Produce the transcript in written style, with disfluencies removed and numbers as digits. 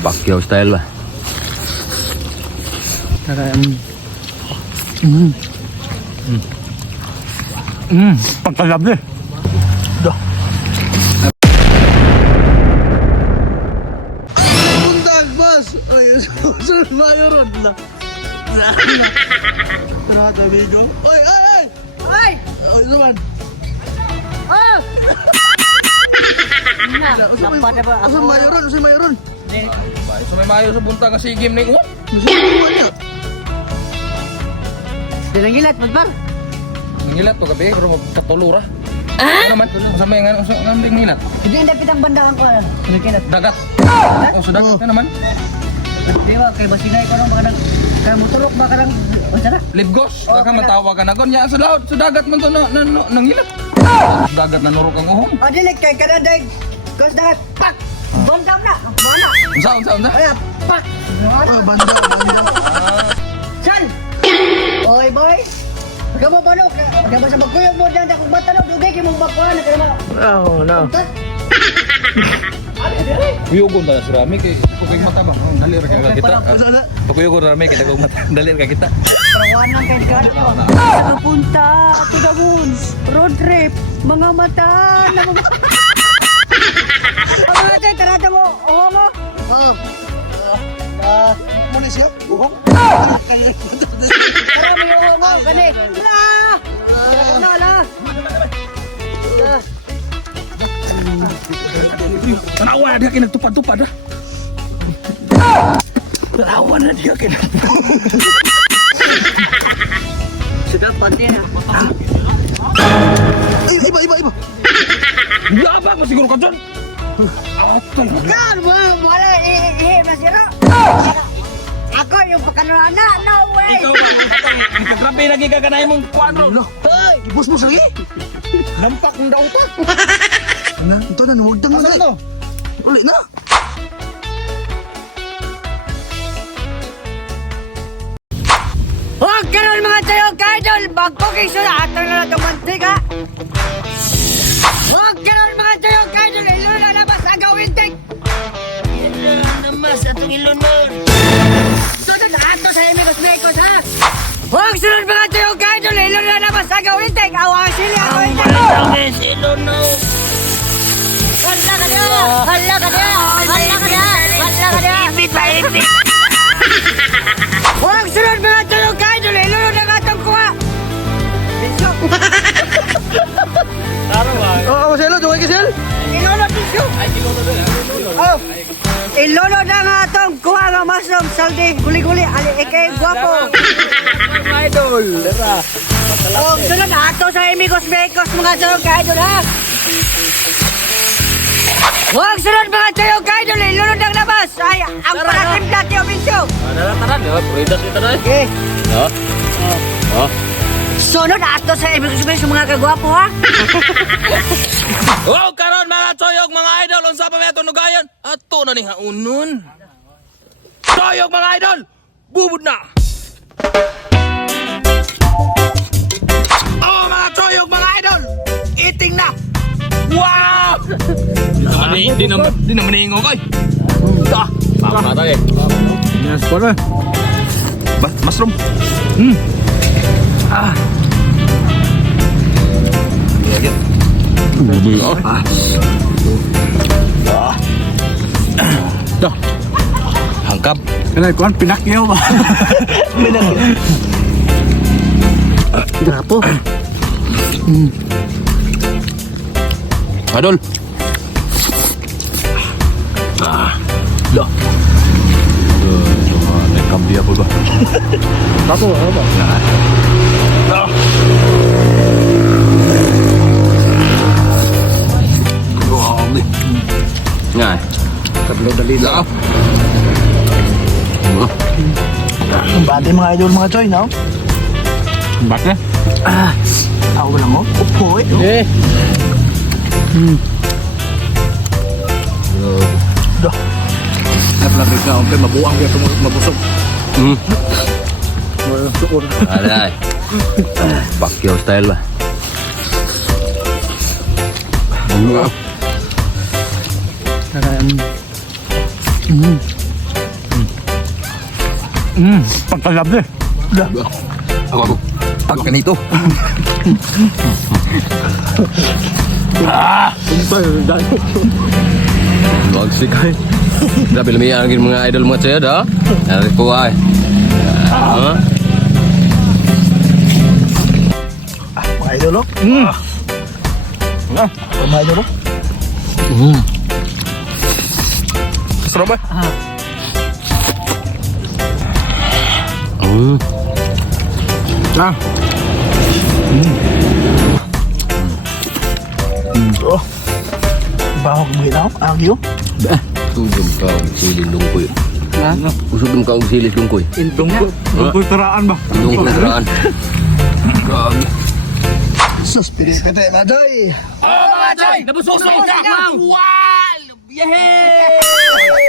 Pacquiao style ba? Pagkalab deh. Dah. Buntag, boss! Ay, sunod mayo ron na. Kenapa, amigo? Oy, ay, ay! Ay! Oy, naman. Oh! Nampak na ba ako? Usan mayo ron, usan mayo ron. So may mayo sa bunta nga si game na yung Gusto mo niya. Dilangilat, Madbang. Nangilat to gabi, pero magkatulura. Ano naman? Masama yung ano nangilat? Hindi na pitang bandahan ko. Dilangilat. Dagat. Oh, so dagat na naman. Diwa, kay Basinay ko nung mga kamutulok ba ka lang? Masara? Libgos, baka matawag ka na gon. Yan sa laot, sa dagat man to nangilat. Sa dagat na nurok ang uhong. O, dilig kay kanadag. Kos dagat. Pak! Bondam na. Mana? Unsa? Ay, pak! Ah, banda. San? Oy, boy. Kamu balo, kaya sa magkuyog mo dyan, akong matanong, dugay kayo mong bakuhan, na kaya Oh, no. Kuyugon na si Rami kay kung matabang. Dali ra ka kita. Kuyugon Rami kay kung dali ra kita. Perawanan kayo ka. Nakapunta to the moon. Road trip. Mga mata na mga... Ang mga tayo, tarata mo, uho mo. Oh. Muna siya? Buhok? Kaya. Marami uho mo, gani. La! La! La! Tanawa dia kay nagtupad-tupad ah. Tanawa na dia kay. Sudah pati na. Ay, iba. Yabang mo siguro ka dyan. Atay. Kan, wala, masira. Ako yung pagkanana, no way. Ikaw ba? Ang kagrabe lagi ka kanay mong kwadro. Ay, ibus mo lagi. Lampak ng daw ta. Ano? Ito na, nuwagdang na. Ano? Ulit na. Huwag karoon mga tayo, kaidol. Bagpo kayo sa atang na itong mantika. Huwag karoon mga tayo, kaidol. Ilo na labas, agawin tik. Ilo na namas, atong ilo na. Sunod na ato sa Emigos-Mekos, ha? Huwag sunod mga tayo, kaidol. Ilo na labas, agawin tik. Awang sili, agawin tik. Ilo na. Hala ka niya! Hala ka niya! Hala ka niya! Hala ka niya! Ipit pa, ipit! Huwag sunod mga tayo, kaidol! Ilunod ang atong kuha! Bisyo! Oh, Selo, duwag ka, Sel. Ilunod, bisyo! Oh! Ilunod ang atong kuha ng mushroom, saldi, guli-guli, ali, ikay, guwapo! Idol. Dara. Oh, sunod ato sa Emigos-Mekos, mga tayo, kaidol, ha? Huwag sunod mga tayo, kaidol! Ilunod ang labas! Ay, ang parakim dati, o bisyo! Tara, pruidas kita na. Okay. Oh. Sunod ato sa Emigos-Mekos, mga kagwapo, ha? Oh, karon mga choyog, mga idol, unsa pa may tunugayon? Ato na ni haunon. Choyog mga idol, bubud na. Oh, mga choyog, mga idol, eating na. Wow! Di naman hingo ko. Baka tayo. Yes, pala. Mushroom. Ah. Dah. Hangkap. Kenal kuan Pinakyo ba? Grapo. Adol. Dah. May kambi apa ba? Tato apa ba? Ngay. Tatlo dali Lap. Bati mga idol, mga choy, no? Bakit? Ako lang, oh. Upoy. Eh. Dah. At lagi ka, okay, mabuang kaya mabusog. Aday. Pacquiao style ba? Pagkalab eh. Ako. Pag ganito. Wag sih kay. Grabe lumiyan ang mga idol mo saya dah. Dari ko ay. Mga idol, oh. Mga idol, oh. Sarap ba? Baho kemuhin ako, agyo. Tugem kau silih lungkuy. Usugem kau silih lungkuy. Lungkoy taraan ba? Lungkuy teraan. Grabe. Sus, pilit-pilit na doy. Oh, mga Joy! Nabusog na! Wow! Yehey!